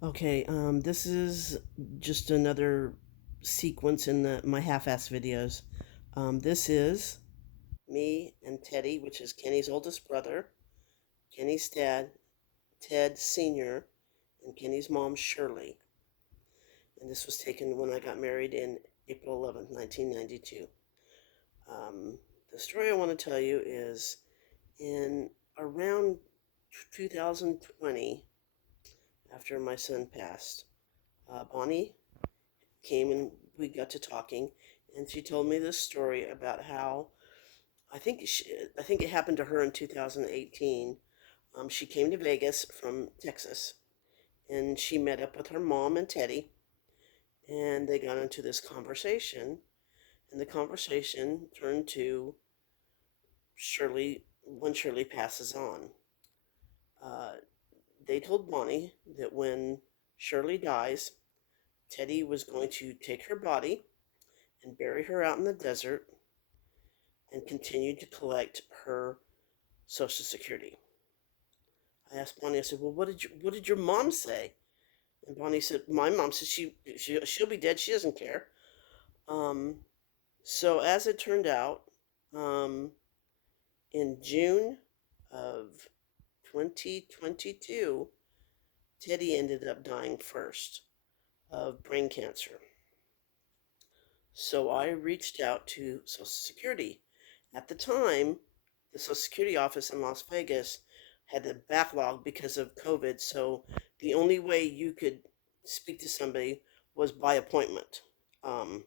Okay, this is just another sequence in my half-ass videos. This is me and Teddy, which is Kenny's oldest brother, Kenny's dad, Ted Sr., and Kenny's mom, Shirley. And this was taken when I got married in April 11th, 1992. Um, the story I want to tell you is in around 2020, after my son passed, Bonnie came and we got to talking, and she told me this story about how I think it happened to her in 2018. She came to Vegas from Texas, and she met up with her mom and Teddy, and they got into this conversation, and the conversation turned to Shirley when Shirley passes on. Uh, they told Bonnie that when Shirley dies, Teddy was going to take her body and bury her out in the desert and continued to collect her Social Security. I asked Bonnie, I said, "Well, what did your mom say?" And Bonnie said, "My mom said she'll be dead. She doesn't care." Um, so as it turned out, um, in June of 2022, Teddy ended up dying first of brain cancer. So I reached out to Social Security. At the time, the Social Security office in Las Vegas had a backlog because of COVID. So the only way you could speak to somebody was by appointment. Um,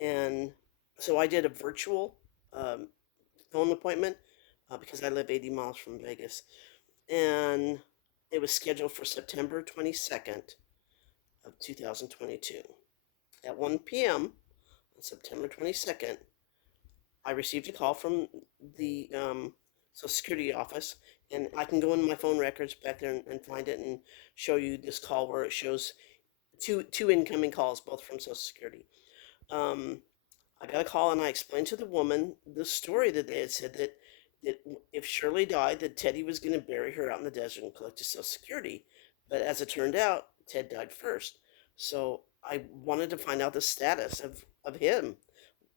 and so I did a virtual um, phone appointment because I live 80 miles from Vegas. And it was scheduled for September 22nd of 2022 at 1 p.m. on September 22nd. I received a call from the Social Security office, and I can go in my phone records back there and find it and show you this call where it shows two incoming calls, both from Social Security. Um, I got a call and I explained to the woman the story that they had said that if Shirley died, that Teddy was going to bury her out in the desert and collect his Social Security. But as it turned out, Ted died first. So I wanted to find out the status of him,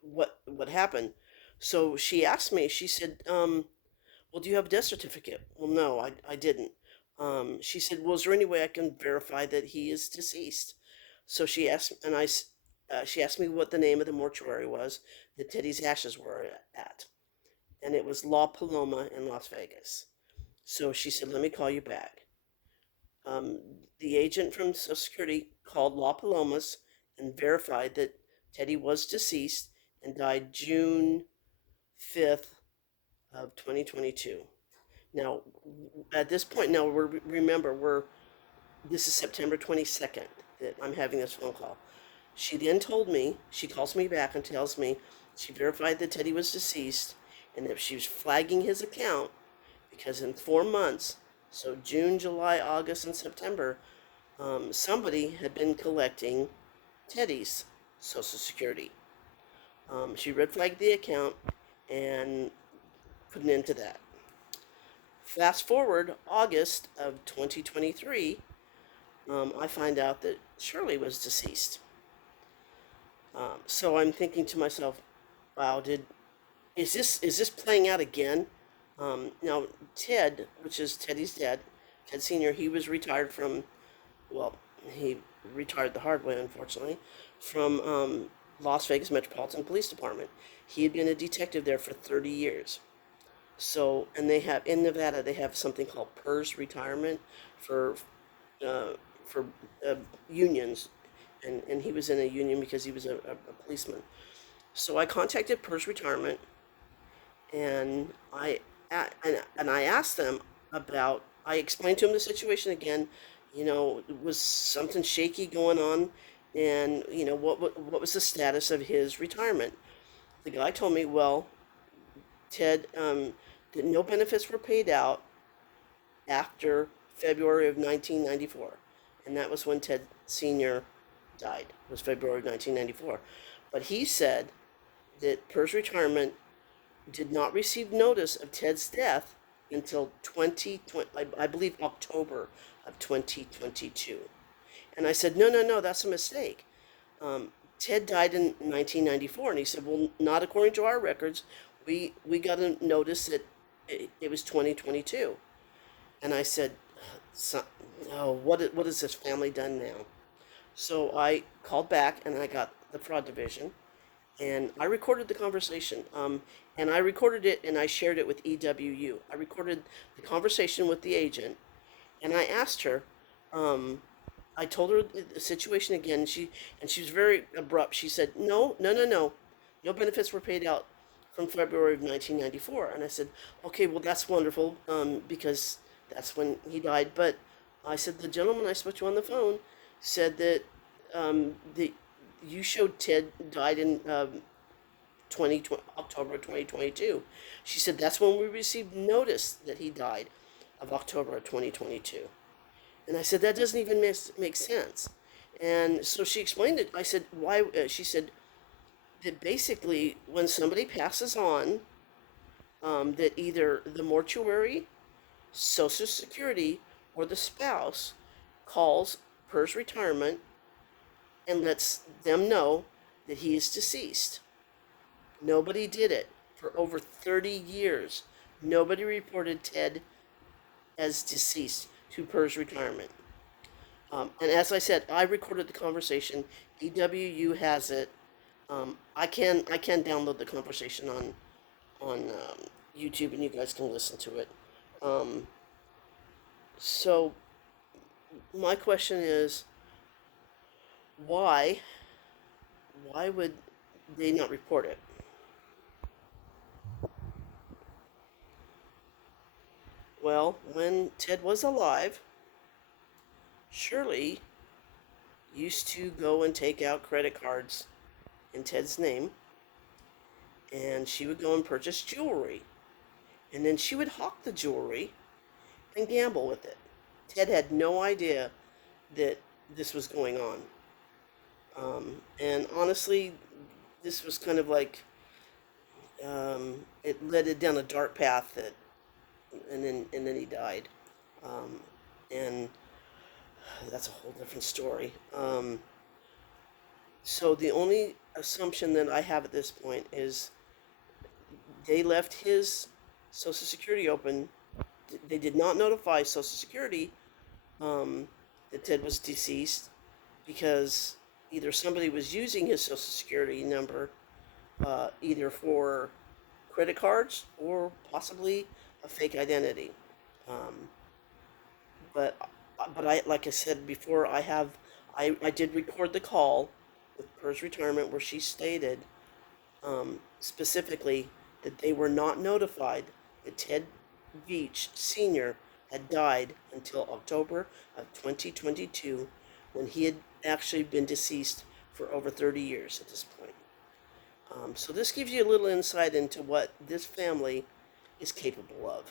what happened. So she asked me, she said, well, do you have a death certificate? Well, no, I didn't. She said, well, is there any way I can verify that he is deceased? So she asked me what the name of the mortuary was that Teddy's ashes were at, and it was La Paloma in Las Vegas. So she said, let me call you back. Um, the agent from Social Security called La Palomas and verified that Teddy was deceased and died June 5th of 2022. Now, at this point, now we're this is September 22nd that I'm having this phone call. She then told me, she calls me back and tells me she verified that Teddy was deceased and that she was flagging his account because in 4 months, so June, July, August, and September, somebody had been collecting Teddy's Social Security. She red flagged the account and put an end to that. Fast forward August of 2023, I find out that Shirley was deceased. So I'm thinking to myself, wow, did is this playing out again? Now Ted, which is Teddy's dad, Ted Senior, he was retired from, well, he retired the hard way, unfortunately, from Las Vegas Metropolitan Police Department. He had been a detective there for 30 years. So, and they have in Nevada, they have something called PERS retirement for uh, for uh, unions, and he was in a union because he was a policeman. So I contacted PERS retirement, and I asked them about. I explained to him the situation again. You know, was something shaky going on, and you know what was the status of his retirement? The guy told me, well, Ted, that no benefits were paid out after February of 1994, and that was when Ted Senior died. It was February of 1994, but he said that PERS retirement did not receive notice of Ted's death until 2020, I believe October of 2022. And I said, no, no, no, that's a mistake. Um, Ted died in 1994. And he said, well, not according to our records. We got a notice that it was 2022. And I said, so, oh, what has this family done now? So I called back and I got the fraud division and I recorded the conversation. And I recorded it and I shared it with EWU. I recorded the conversation with the agent and I asked her, um, I told her the situation again. She was very abrupt. She said, "No, no, no, no, no benefits were paid out from February of 1994." And I said, "Okay, well that's wonderful, because that's when he died." But I said the gentleman I spoke to on the phone said that the you showed Ted died in 2020, October 2022. She said that's when we received notice that he died of October of 2022. And I said, that doesn't even make sense. And so she explained it. I said, why? She said that basically when somebody passes on, that either the mortuary, Social Security, or the spouse calls PERS retirement and lets them know that he is deceased. Nobody did it for over 30 years. Nobody reported Ted as deceased to PERS retirement. And as I said, I recorded the conversation. EWU has it. I can download the conversation on YouTube, and you guys can listen to it. Um, so my question is, why why would they not report it? Well, when Ted was alive, Shirley used to go and take out credit cards in Ted's name, and she would go and purchase jewelry, and then she would hawk the jewelry and gamble with it. Ted had no idea that this was going on. And honestly, this was kind of like, it led it down a dark path that, and then he died. Um, and that's a whole different story. So the only assumption that I have at this point is they left his Social Security open. They did not notify Social Security, that Ted was deceased, because either somebody was using his Social Security number, either for credit cards or possibly a fake identity. Um, but I, like I said before, I did record the call with PERS Retirement where she stated, specifically, that they were not notified that Ted Beach Sr. had died until October of 2022, when he had actually been deceased for over 30 years at this point. So this gives you a little insight into what this family is capable of.